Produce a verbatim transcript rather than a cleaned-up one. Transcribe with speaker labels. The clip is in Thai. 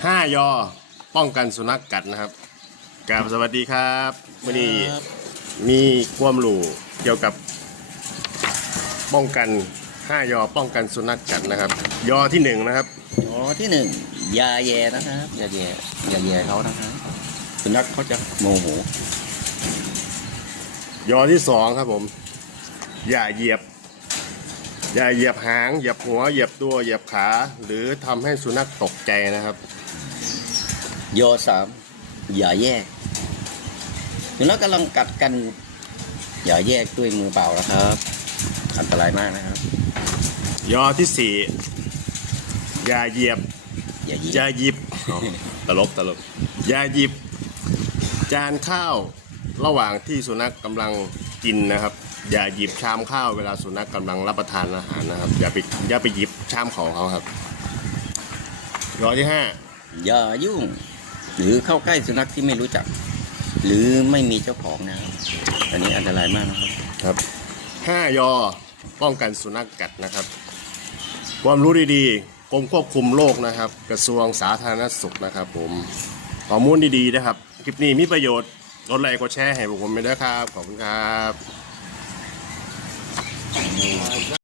Speaker 1: ห้ายอป้องกันสุนัขกัดนะครับกราบสวัสดีครับวันนี้มีความรู้เกี่ยวกับป้องกันห้ายอป้องกันสุนัขกัดนะครับยอที่หนึ่งนะครับ
Speaker 2: อ๋อที่หนึ่งยาแย่นะครับยาแย่ยาแย่เขานะครับสุนัขเขาจะโมโห
Speaker 1: ยอที่สองครับผมอย่าเหยียบอย่าเหยียบหางเหยียบหัวเหยียบตัวเหยียบขาหรือทำให้สุนัขตกใจนะครับ
Speaker 2: ยอสามอย่าแยกสุนัขกำลังกัดกันอย่าแยกด้วยมือเปล่านะครับอันตรายมากนะครับ
Speaker 1: ยอที่สี่อย่าเหยียบ
Speaker 2: อย่าหยิบ
Speaker 1: อย่าหยิบตลกตลกอย่าหยิบจานข้าวระหว่างที่สุนัขกำลังกินนะครับอย่าหยิบชามข้าวเวลาสุนัขกำลังรับประทานอาหารนะครับอย่าไปอย่าไปหยิบชามของเขาครับยอที่ห้า
Speaker 2: อย่ายุ่งหรือเข้าใกล้สุนัขที่ไม่รู้จักหรือไม่มีเจ้าของนะครับอันนี้อันตรายมากนะครับ
Speaker 1: ครับห้ายอป้องกันสุนัขกัดนะครับความรู้ดีๆกรมควบคุมโรคนะครับกระทรวงสาธารณสุขนะครับผมข้อมูลดีๆนะครับคลิปนี้มีประโยชน์กดไลค์กดแชร์ให้พวกผมไปด้วยครับขอบคุณครับ